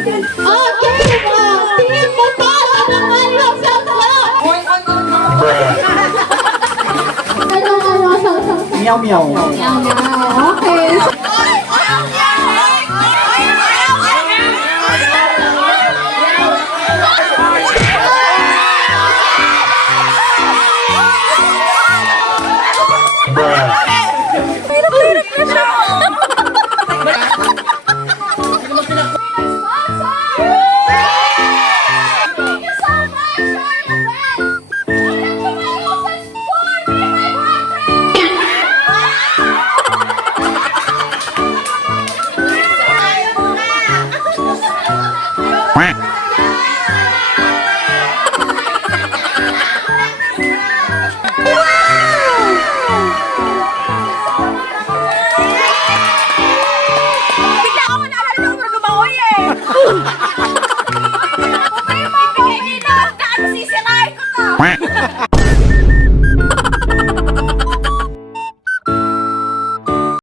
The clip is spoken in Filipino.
Okay, team Montana naman yung sa Meow meow. Okay. Bigla ako naalala ng umar lumaoy eh. Huwag kayo magbigay dito. Gaano sisirain ko to.